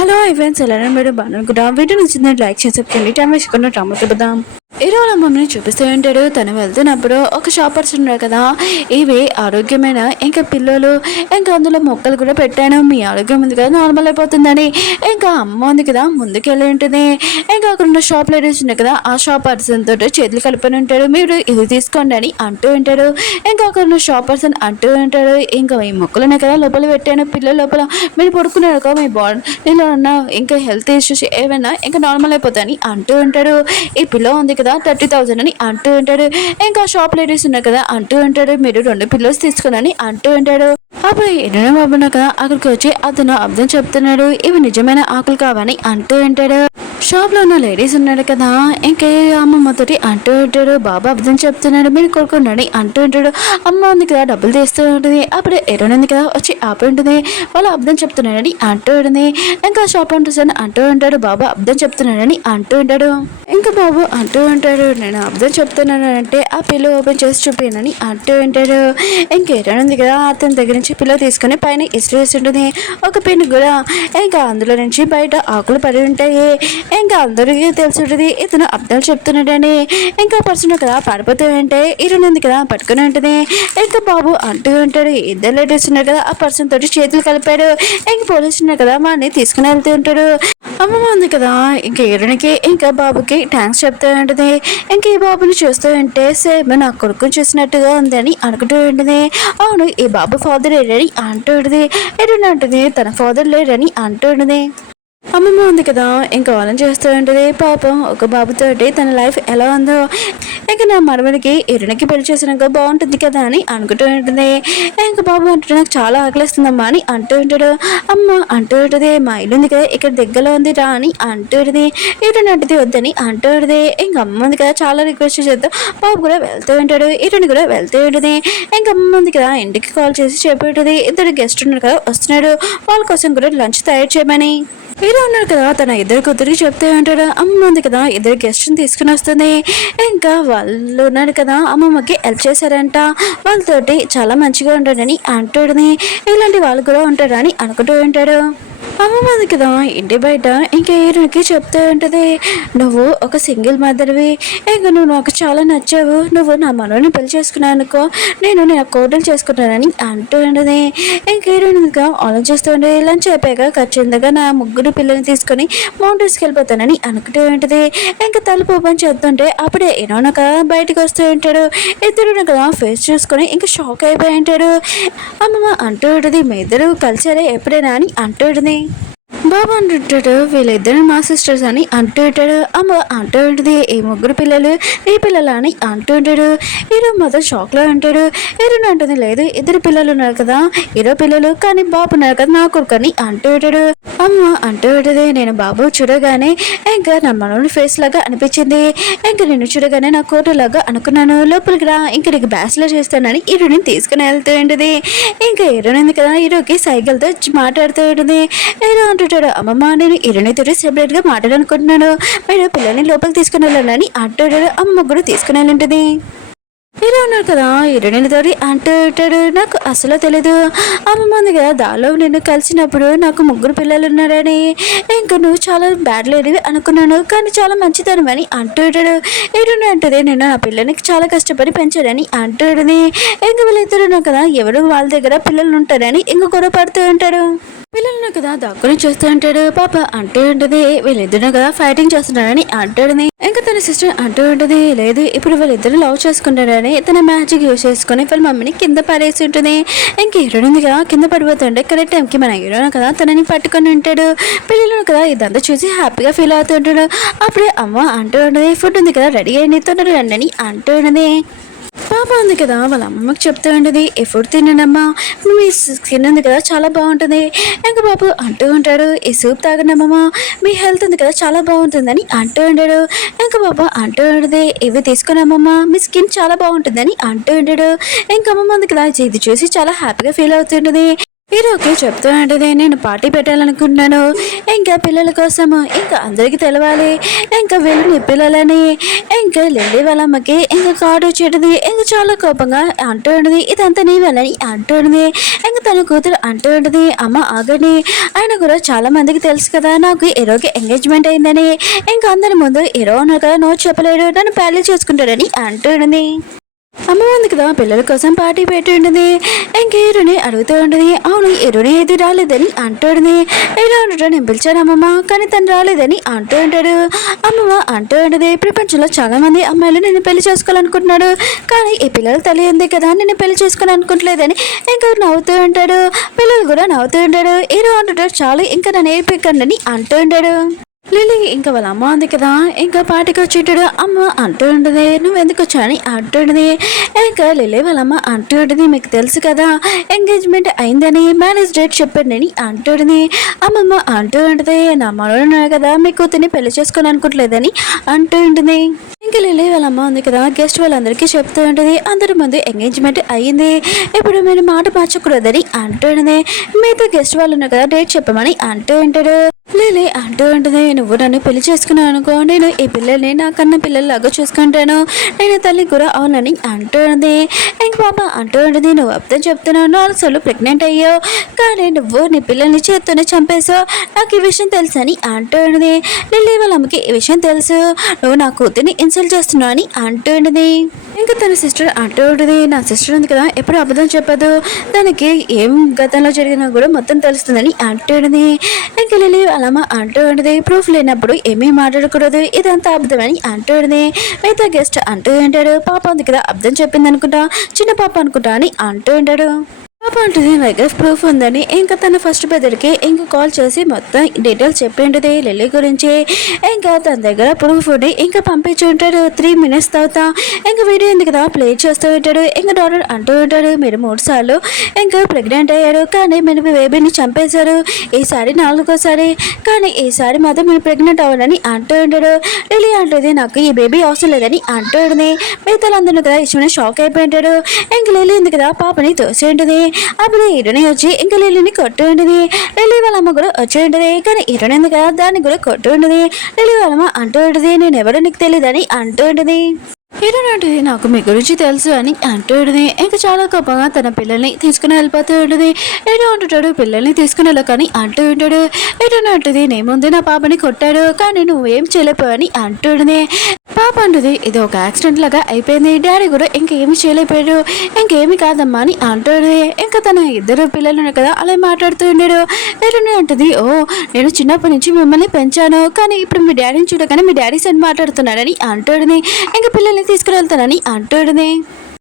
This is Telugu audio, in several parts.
హలో ఈవెంట్స్ ఎలా మీరు బాగునుకుంటా వీడియో నచ్చిందని లైక్ చేసి సబ్స్క్రైబ్ టైం వేసుకున్న డ్రామా చెబుదాం. ఈరోజు మమ్మల్ని చూపిస్తూ ఉంటాడు. తను వెళ్తున్నప్పుడు ఒక షాప్ పర్సన్ ఉన్నారు కదా, ఇవి ఆరోగ్యమైన ఇంకా పిల్లలు ఇంకా అందులో మొక్కలు కూడా పెట్టాను, మీ ఆరోగ్యం ఉంది కదా నార్మల్ అయిపోతుందని. ఇంకా అమ్మ ఉంది కదా ముందుకెళ్ళి ఉంటుంది. ఇంకా అక్కడ ఉన్న షాప్ లేడీస్ ఉన్నాయి కదా, ఆ షాప్ పర్సన్ తోటి చేతులు కలిపి ఉంటాడు. మీరు ఇది తీసుకోండి అని అంటూ ఉంటాడు. ఇంకా అక్కడ ఉన్న షాప్ పర్సన్ అంటూ ఉంటాడు, ఇంకా ఈ మొక్కలు ఉన్నాయి కదా లోపల పెట్టాను, పిల్లల లోపల మీరు పడుకున్నారు కదా, మీ బాడీలో ఉన్న ఇంకా హెల్త్ ఇష్యూస్ ఏమైనా ఇంకా నార్మల్ అయిపోతాయని అంటూ ఉంటాడు. ఈ పిల్లో ఉంది కదా 30,000 అని అంటూ ఉంటాడు. ఇంకా షాప్ లేడీస్ ఉన్నాయి కదా అంటూ ఉంటాడు, మీరు 2 పిల్లోస్ తీసుకుని అంటూ ఉంటాడు. అప్పుడు ఎన్నో బాబున్నా కదా అక్కడికి వచ్చి అతను అర్థం చెప్తున్నాడు, ఇవి నిజమైన ఆకులు కావని అంటూ ఉంటాడు. షాప్ లో ఉన్న లేడీస్ ఉన్నాడు కదా, ఇంకే అమ్మమ్మతోటి అంటూ ఉంటాడు, బాబా అర్థం చెప్తున్నాడు, మీరు కొడుకున్నాడు అంటూ ఉంటాడు. అమ్మ ఉంది కదా డబ్బులు తీస్తూ ఉంటుంది. అప్పుడు ఎరువుంది కదా వచ్చి ఆపి ఉంటుంది, వాళ్ళు అర్థం చెప్తున్నాడని అంటూ ఉంటుంది. ఇంకా షాప్ ఉంటుంది అంటూ ఉంటాడు, బాబా అర్థం చెప్తున్నాడని అంటూ ఉంటాడు. ఇంకా బాబు అంటూ ఉంటాడు, నేను అర్థం చెప్తున్నాను అంటే ఆ పిల్ల ఓపెన్ చేసి చూపినని అంటూ ఉంటాడు. ఇంకేరుంది కదా అతని దగ్గర నుంచి పిల్ల తీసుకుని పైన ఇస్త్రీ ఉంటుంది, ఒక పిన్ కూడా. ఇంకా అందులో నుంచి బయట ఆకులు పడి ఉంటాయి. ఇంకా అందరికీ తెలుసుంటుంది ఇతను అర్థాలు చెప్తున్నాడని. ఇంకా పర్సన్ కదా పడిపోతూ ఉంటే ఇరునుంది కదా పట్టుకుని ఉంటుంది. ఇంకా బాబు అంటూ ఉంటాడు, ఇద్దరు లేడీస్ ఉన్నారు కదా ఆ పర్సన్ తోటి చేతులు కలిపాడు. ఇంక పోలీసు ఉన్నారు కదా వాడిని తీసుకుని వెళ్తూ ఉంటాడు. అమ్మమ్మ ఉంది కదా ఇంకా ఇరునికి ఇంకా బాబుకి థ్యాంక్స్ చెప్తూ ఉంటుంది. ఇంక ఈ బాబుని చూస్తూ ఉంటే సేమ్ నా కొడుకుని చూసినట్టుగా ఉందని అనుకుంటూ ఉంటుంది. అవును ఈ బాబు ఫాదర్ లేరని అంటూ ఉంటుంది. ఎరుని అంటుంది తన ఫాదర్ లేరని అంటూ ఉంటుంది. అమ్మమ్మ ఉంది కదా ఇంకా వాళ్ళని చేస్తూ ఉంటుంది. పాపం ఒక బాబుతోటి తన లైఫ్ ఎలా ఉందో, ఇంకా నా మనవడికి ఇరునికి పెళ్లి చేసినాక బాగుంటుంది కదా అని అనుకుంటూ ఉంటుంది. ఇంకా బాబు అంటే నాకు చాలా ఆకలిస్తుందమ్మా అని అంటూ ఉంటాడు. అమ్మ అంటూ ఉంటుంది, మా ఇల్లు ఉంది కదా ఇక్కడ దగ్గరలో ఉంది రా అని అంటూ ఉంటుంది. ఇరుని అంటది వద్దని అంటూ ఉంటుంది. ఇంకా అమ్మ ఉంది కదా చాలా రిక్వెస్ట్ చేద్దాం, బాబు కూడా వెళ్తూ ఉంటాడు, ఇరుని కూడా వెళ్తూ ఉంటుంది. ఇంకా అమ్మ ఉంది కదా ఇంటికి కాల్ చేసి చెప్పి ఉంటుంది, ఇద్దరు గెస్ట్ ఉన్నారు కదా వస్తున్నాడు, వాళ్ళ కోసం కూడా లంచ్ తయారు చేయమని. హీరో ఉన్నారు కదా తన ఇద్దరు కూతురికి చెప్తే ఉంటాడు, అమ్మ ఉంది కదా ఇద్దరు గెస్ట్ని తీసుకుని వస్తుంది. ఇంకా వాళ్ళు ఉన్నారు కదా అమ్మమ్మకి హెల్ప్ చేశారంట, వాళ్ళతోటి చాలా మంచిగా ఉంటాడని అంటాడని, ఇలాంటి వాళ్ళు కూడా ఉంటారని అనుకుంటూ ఉంటాడు. అమ్మమ్మ ఉంది కదా ఇంటి బయట ఇంకా హీరోకి చెప్తూ ఉంటుంది, నువ్వు ఒక సింగిల్ మదర్వి, ఇంకా నువ్వు నాకు చాలా నచ్చావు, నువ్వు నా మనోని పెళ్లి చేసుకున్నావు అనుకో, నేను కోడలు చేసుకుంటానని అంటూ ఉంటుంది. ఇంకా హీరోయిన్గా ఆలోచిస్తూ ఉంటే లంచ్ అయిపోయాక ఖచ్చితంగా నా ముగ్గురు పిల్లల్ని తీసుకొని మౌంటైన్స్కి వెళ్ళిపోతానని అనుకుంటూ ఉంటుంది. ఇంకా తలుపు ఓపెన్ చేస్తుంటే అప్పుడే హీరోనక బయటకు వస్తూ ఉంటాడు. ఇద్దరు కదా ఫేస్ చూసుకొని ఇంకా షాక్ అయిపోయి ఉంటాడు. అమ్మమ్మ అంటూ ఉంటుంది, మీ ఇద్దరు కలిసారే ఎప్పుడైనా అని అంటూ ఉంటుంది. బాబా అంటుంటాడు, వీళ్ళిద్దరు మా సిస్టర్స్ అని అంటూ ఉంటాడు. అమ్మ అంటూ ఉంటుంది, ఈ ముగ్గురు పిల్లలు ఈ పిల్లలు అని అంటూ ఉంటాడు. హీరో మొదటి షాక్లో ఉంటాడు. హీరోని అంటుంది, లేదు ఇద్దరు పిల్లలు ఉన్నారు కదా హీరో పిల్లలు, కానీ బాబు ఉన్నారు కదా నా కొడుకు అని అంటూ ఉంటాడు. అమ్మ అంటూ ఉంటుంది, నేను బాబు చూడగానే ఇంకా నా మనోడి ఫేస్ లాగా అనిపించింది, ఇంకా నేను చూడగానే నా కోట లాగా అనుకున్నాను, లోపలికి రా ఇంకా నీకు బ్యాచ్లర్ చేస్తానని హీరోని తీసుకుని వెళ్తూ ఉంటుంది. ఇంకా హీరోని ఉంది కదా హీరోకి సైకిల్తో మాట్లాడుతూ ఉంటుంది. హీరో అంటుంటాడు, అమ్మమ్మ నేను హీరోనితో సెపరేట్ గా మాట్లాడాలనుకుంటున్నాను, మీరు పిల్లల్ని లోపలికి తీసుకుని వెళ్ళాలని అంటాడు. అమ్మ ముగ్గురు తీసుకుని వెళ్ళింటుంది. హీరో ఉన్నారు కదా హీరోయిన్తో అంటూ ఉంటాడు, నాకు అసలు తెలీదు, అమ్మమ్మ ఉంది కదా దానిలో నేను కలిసినప్పుడు నాకు ముగ్గురు పిల్లలు ఉన్నారని, ఇంకా నువ్వు చాలా బ్యాడ్ లేడీవి అనుకున్నాను, కానీ చాలా మంచితనమని అంటూ ఉంటాడు. హీరోని అంటుంది, నేను నా పిల్లల్ని చాలా కష్టపడి పెంచాడని అంటూ ఉంటుంది. ఇంకా వీళ్ళిద్దరు కదా ఎవరు వాళ్ళ దగ్గర పిల్లలు ఉంటారని ఇంక గొడవ పడుతూ ఉంటాడు. పిల్లలను కదా దాక్కుని చూస్తూ ఉంటాడు. పాప అంటూ ఉంటుంది, వీళ్ళిద్దరు కదా ఫైటింగ్ చేస్తున్నారని అంటాడని. ఇంకా తన సిస్టర్ అంటూ ఉంటుంది, లేదు ఇప్పుడు వీళ్ళిద్దరు లవ్ చేసుకుంటారని తన మ్యాజిక్ యూజ్ చేసుకుని వాళ్ళ మమ్మీని కింద పడేసి ఉంటుంది. ఇంక హీరోనిగా కింద పడిపోతుంటే కరెక్ట్ టైంకి మన హీరోను కదా తనని పట్టుకొని ఉంటాడు. పిల్లలను కదా ఇదంతా చూసి హ్యాపీగా ఫీల్ అవుతూ ఉంటాడు. అప్పుడే అమ్మ అంటూ ఉంటుంది, ఫుడ్ ఉంది కదా రెడీ అయ్యి తొందరగా రండి అని అంటూ ఉన్నది. పాప ఉంది కదా వాళ్ళ అమ్మమ్మకి చెప్తూ ఉంటుంది, ఈ ఫుడ్ తినండమ్మా, మీ స్కిన్ ఉంది కదా చాలా బాగుంటుంది. ఇంకా బాబు అంటూ ఉంటాడు, ఈ సూప్ తాగండమ్మమ్మ, మీ హెల్త్ ఉంది కదా చాలా బాగుంటుందని అంటూ ఉంటాడు. ఇంకా బాబు అంటూ ఉంటుంది, ఇవి తీసుకున్నామమ్మ మీ స్కిన్ చాలా బాగుంటుందని అంటూ ఉంటాడు. ఇంకా అమ్మమ్మ ఉంది కదా ఇది చూసి చాలా హ్యాపీగా ఫీల్ అవుతుంటుంది. హీరోకి చెప్తూ ఉంటుంది, నేను పార్టీ పెట్టాలనుకుంటున్నాను, ఇంకా పిల్లల కోసము, ఇంకా అందరికీ తెలవాలి, ఇంకా వీళ్ళు నీ పిల్లలని. ఇంకా లిల్లీ వాళ్ళ అమ్మకి ఇంకా కార్డు వచ్చేటిది, ఇంకా చాలా కోపంగా అంటూ ఉంటుంది, ఇదంతా నీ వెళ్ళని అంటూ ఉంటుంది. ఇంకా తన కూతురు అంటూ ఉంటుంది, అమ్మ ఆగని, ఆయన కూడా చాలా మందికి తెలుసు కదా నాకు హీరోకి ఎంగేజ్మెంట్ అయిందని, ఇంకా అందరి ముందు హీరో ఉన్నారు కదా నో చెప్పలేడు, నన్ను పెళ్లి చేసుకుంటాడని అంటూ ఉంటుంది. అమ్మ ఉంది కదా పిల్లల కోసం పార్టీ పెట్టి ఉంటుంది. ఇంక హీరోని అడుగుతూ ఉంటుంది, అవును హీరోని ఏది రాలేదని అంటూ ఉంటుంది. హీరో ఉంటాడు, నేను పిలిచాను అమ్మమ్మ, కానీ తను రాలేదని అంటూ ఉంటాడు. అమ్మమ్మ అంటూ ఉంటుంది, ప్రపంచంలో చాలా మంది అమ్మాయిలు నేను పెళ్లి చేసుకోవాలనుకుంటున్నాడు, కానీ ఈ పిల్లల తల్లి ఉంది కదా నేను పెళ్లి చేసుకోవాలనుకుంటలేదని ఇంకా నవ్వుతూ ఉంటాడు. పిల్లలు కూడా నవ్వుతూ ఉంటాడు. హీరో అంటుంటాడు, చాలు ఇంకా నన్ను ఏడిపికండి అని అంటూ ఉంటాడు. లిల్లీ ఇంకా వాళ్ళ అమ్మ ఉంది కదా, ఇంకా పార్టీకి వచ్చేటాడు. అమ్మ అంటూ ఉంటుంది, నువ్వు ఎందుకు వచ్చా అని అంటూ ఉంటుంది. ఇంకా లిల్లీ వాళ్ళ అమ్మ అంటూ ఉంటుంది, మీకు తెలుసు కదా ఎంగేజ్మెంట్ అయిందని, మ్యారేజ్ డేట్ చెప్పండి అంటూ ఉంటుంది. అమ్మమ్మ అంటూ ఉంటుంది, నా మనోడు ఉన్నాడు కదా మీ కూతుర్ని పెళ్లి చేసుకోవాలి అనుకోవట్లేదని అంటూ ఉంటుంది. ఇంకా లిల్లీ వాళ్ళ అమ్మ ఉంది కదా, గెస్ట్ వాళ్ళందరికీ చెప్తూ ఉంటుంది, అందరి ముందు ఎంగేజ్మెంట్ అయ్యింది, ఇప్పుడు మీరు మాట మార్చకూడదని అంటూ ఉంటుంది. మీతో గెస్ట్ వాళ్ళు ఉన్నారు కదా డేట్ చెప్పమని అంటూ ఉంటాడు. లిల్లీ అంటూ ఉంటుంది, నువ్వు నన్ను పెళ్లి చేసుకున్నావు అనుకో, నేను ఈ పిల్లల్ని నాకన్నా పిల్లల్లాగా చూసుకుంటాను, నేను తల్లి కూడా అవునని అంటూ ఉంది. ఇంక పాప అంటూ ఉంటుంది, నువ్వు అర్థం చెప్తున్నావు, 4 సార్లు ప్రెగ్నెంట్ అయ్యావు, కానీ నువ్వు నీ పిల్లల్ని చేత్తోనే చంపేశావు, నాకు ఈ విషయం తెలుసు అని అంటూ ఉంటుంది. లిల్లీ వాళ్ళ అమ్మకి ఈ విషయం తెలుసు, నువ్వు నా కూతుర్ని ఇన్సల్ట్ చేస్తున్నావు అని అంటూ ఉంటుంది. ఇంకా తన సిస్టర్ అంటూ ఉంటుంది, నా సిస్టర్ ఉంది కదా ఎప్పుడు అబద్ధం చెప్పదు, దానికి ఏం గతంలో జరిగినా కూడా మొత్తం తెలుస్తుందని అంటూ ఉంటుంది. ఇంకా లిల్లీ వాళ్ళమ్మ అంటూ ఉంటుంది, ప్రూఫ్ లేనప్పుడు ఏమీ మాట్లాడకూడదు, ఇదంతా అబద్ధమని అంటూ ఉంటుంది. మిగతా గెస్ట్ అంటూ ఉంటాడు, పాప ఉంది కదా అబద్ధం చెప్పింది అనుకుంటా, చిన్న పాప అనుకుంటా అని అంటూ ఉంటాడు. పాప అంటుంది, నా దగ్గర ప్రూఫ్ ఉందని ఇంకా తన ఫస్ట్ బ్రదర్కి ఇంకా కాల్ చేసి మొత్తం డీటెయిల్స్ చెప్పి ఉంటుంది లిల్లీ గురించి. ఇంకా తన దగ్గర ప్రూఫ్ ఉండి ఇంకా పంపించి ఉంటాడు. 3 minutes తర్వాత ఇంకా వీడియో ఉంది కదా ప్లే చేస్తూ ఉంటాడు. ఇంకా డాక్టర్ అంటూ ఉంటాడు, మీరు 3 సార్లు ఇంకా ప్రెగ్నెంట్ అయ్యారు, కానీ మీరు బేబీని చంపేశారు, ఈసారి 4వసారి, కానీ ఈసారి మాత్రం మీరు ప్రెగ్నెంట్ అవ్వాలని అంటూ ఉంటాడు. లిల్లీ అంటుంది, నాకు ఈ బేబీ అవసరం లేదని అంటూ ఉంటుంది. మిగతాలందరూ కదా ఇష్టమైన షాక్ అయిపోయి ఉంటాడు. ఇంకా లిల్లీ ఉంది కదా పాపని తోసి ఉంటుంది. అప్పుడు హీరోని వచ్చి ఇంకా లిల్లీని కొట్టు ఉంటుంది. లిల్లీ వాళ్ళ అమ్మ కూడా వచ్చి ఉంటుంది, కానీ హీరోని ఉంది కదా దాన్ని కూడా కొట్టు ఉంటుంది. లిల్లీ వాళ్ళ అమ్మ అంటూ ఉంటుంది, నేను ఎవరో నీకు తెలియదని అంటూ ఉంటుంది. హీరోని అంటుంది, నాకు మీ గురించి తెలుసు అని అంటూ ఉంటుంది. ఇంకా చాలా కోపంగా తన పిల్లల్ని తీసుకుని వెళ్ళిపోతూ ఉంటుంది. హీరో అంటుంటాడు, పిల్లల్ని తీసుకుని వెళ్ళకని అంటూ ఉంటాడు. హీరోని అంటుంది, నే ముందు నా పాపని కొట్టాడు, కానీ నువ్వేం చేయలేకపోవని అంటూ ఉంటుంది. పాప అంటుంది, ఇది ఒక యాక్సిడెంట్ లాగా అయిపోయింది, డాడీ కూడా ఇంకేమి చేయలేకపోయాడు, ఇంకేమి కాదమ్మా అని అంటాడు. ఇంకా తన 2 పిల్లలు ఉన్నారు కదా అలా మాట్లాడుతూ ఉన్నాడు. హీరోని అంటుంది, ఓ నేను చిన్నప్పటి నుంచి మిమ్మల్ని పెంచాను, కానీ ఇప్పుడు మీ డాడీని చూడగానే మీ డాడీ సైడ్ మాట్లాడుతున్నాడని అంటాడుని. ఇంకా పిల్లల్ని తీసుకుని వెళ్తానని అంటాడుని.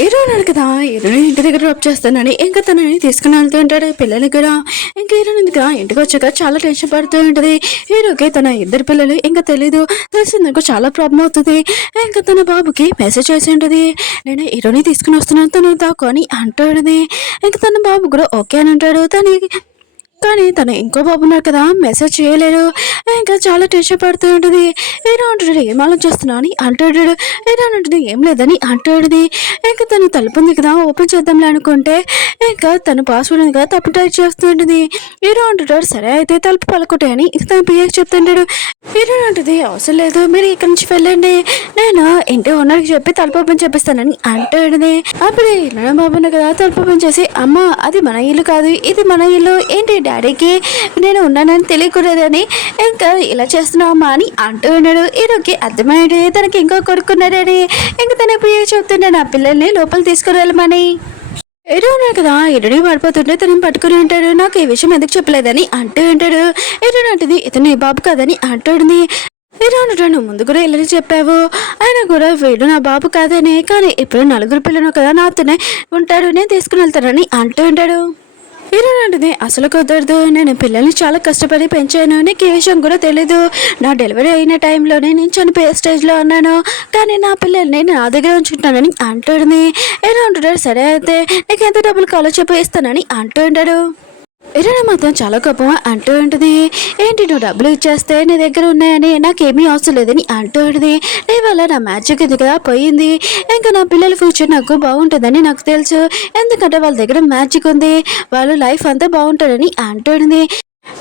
హీరో ఉన్నాడు కదా, హీరోని ఇంటి దగ్గర డ్రాప్ చేస్తానని ఇంకా తనని తీసుకుని వెళ్తూ ఉంటాడు పిల్లలు కూడా. ఇంకా హీరోని ఇంకా ఇంటికి వచ్చాక చాలా టెన్షన్ పడుతూ ఉంటుంది. హీరోకి తన 2 పిల్లలు ఇంకా తెలీదు, తెలిసిందనుకో చాలా ప్రాబ్లం అవుతుంది. ఇంకా తన బాబుకి మెసేజ్ చేసి ఉంటుంది, నేను హీరోని తీసుకుని వస్తున్నాను తను దాకు అని అంటాడు. ఇంకా తన బాబు కూడా ఓకే అని అంటాడు. కానీ తను ఇంకో బాబు ఉన్నారు కదా మెసేజ్ చేయలేడు. ఇంకా చాలా టెన్షన్ పడుతూ ఉంటుంది. హీరో అంటాడు, ఏం ఆలోచిస్తున్నా అని అంటాడు. హీరో అంటుంది, ఏం లేదని అంటాడు. ఇంకా తను తలుపు ఉంది కదా ఓపెన్ చేద్దాంలే అనుకుంటే ఇంకా తను పాస్వర్డ్ ఉంది కదా తప్పు టైప్ చేస్తూ ఉంటుంది. హీరో అంటాడు, సరే అయితే తలుపు పలకొట్టాయని ఇంకా తను పిఏకి చెప్తుంటాడు. హీరో అంటుంది, అవసరం లేదు మీరు ఇక్కడి నుంచి వెళ్ళండి, నేను ఇంటి ఓనర్కి చెప్పి తలుపు ఓపెన్ చేపిస్తానని అంటాడు. అప్పుడు ఇల్లు బాబు ఉన్నారు కదా తలుపు ఓపెన్ చేసి, అమ్మ అది మన ఇల్లు కాదు, ఇది మన ఇల్లు, ఏంటి డాడీకి నేను ఉన్నానని తెలియకూడదని ఇంకా ఇలా చేస్తున్నావమ్మా అని అంటూ ఉన్నాడు. హీరోకి అర్థమయ్యాడు తనకి ఇంకో కొడుకున్నాడని. ఇంకా తన పిఏ చెప్తున్నాడు, నా పిల్లల్ని లోపల తీసుకుని వెళ్ళమని. హీరో ఉన్నాడు కదా హీరోని పడిపోతుంటే తనని పట్టుకుని ఉంటాడు, నాకు ఈ విషయం ఎందుకు చెప్పలేదని అంటూ ఉంటాడు. హీరో అంటుంది, ఇతను బాబు కాదని అంటుంది. హీరో అంటాడు, నువ్వు ముందు కూడా ఇలా చెప్పావు, ఆయన కూడా వీడు నా బాబు కాదని, కానీ ఇప్పుడు 4 పిల్లలు కదా నాతోనే ఉంటాడు, నేను తీసుకుని వెళ్తానని అంటూ ఉంటాడు. హీరో అంటుంది, అసలు కుదరదు, నేను పిల్లల్ని చాలా కష్టపడి పెంచాను, నీకు ఏ విషయం కూడా తెలీదు, నా డెలివరీ అయిన టైంలోనే నేను చనిపోయే స్టేజ్లో ఉన్నాను, కానీ నా పిల్లల్ని నా దగ్గర ఉంచుకుంటానని అంటుంది. హీరో అంటాడు, సరే అయితే నీకు ఎంత డబ్బులు కావాలో చెప్పి ఇస్తానని అంటూ ఉంటాడు. హీరోయిన్ మాత్రం చాలా కోపం అంటూ ఉంటుంది. ఏంటి నువ్వు డబ్బులు ఇచ్చేస్తే నీ దగ్గర ఉన్నాయని నాకేమీ అవసరం లేదని అంటూ ఉంటుంది. నీ వల్ల నా మ్యాజిక్ ఇది కదా పోయింది. ఇంకా నా పిల్లల ఫ్యూచర్ నాకు బాగుంటుందని నాకు తెలుసు. ఎందుకంటే వాళ్ళ దగ్గర మ్యాజిక్ ఉంది. వాళ్ళు లైఫ్ అంతా బాగుంటుందని అంటూ ఉంటుంది.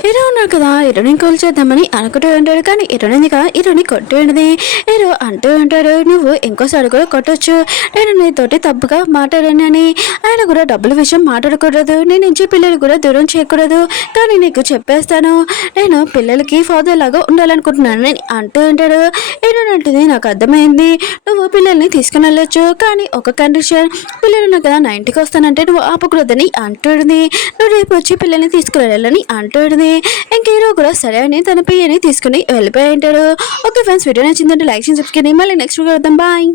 హీరో ఉన్నాడు కదా, హీరోని కాల్ చేద్దామని అనుకుంటూ ఉంటాడు. కానీ హీరోని కొట్టు ఉంటుంది. హీరో అంటూ ఉంటాడు, నువ్వు ఇంకోసారి కూడా కొట్టొచ్చు, నేను నీతోటి తప్పుగా మాట్లాడానని. ఆయన కూడా డబ్బుల విషయం మాట్లాడకూడదు, నేను నుంచి పిల్లలు కూడా దూరం చేయకూడదు. కానీ నీకు చెప్పేస్తాను, నేను పిల్లలకి ఫాదర్ లాగా ఉండాలనుకుంటున్నాను అని అంటూ ఉంటాడు. హీరో అంటుంది, నాకు అర్థమైంది, నువ్వు పిల్లల్ని తీసుకుని వెళ్ళొచ్చు, కానీ ఒక కండిషన్, పిల్లలు ఉన్నా కదా 90కి వస్తానంటే నువ్వు ఆపకూడదని అంటుంది. నువ్వు రేపు వచ్చి పిల్లల్ని తీసుకుని అంటుంది. ఇంక హీరో కూడా సరే అని తన పియ్యని తీసుకుని వెళ్ళిపోయి ఉంటాడు. ఓకే ఫ్రెండ్స్, వీడియో నచ్చిందంటే లైక్ చేసి సబ్స్క్రైబ్ చేయండి. మళ్ళీ నెక్స్ట్ వీడియో వద్దాం. బాయ్.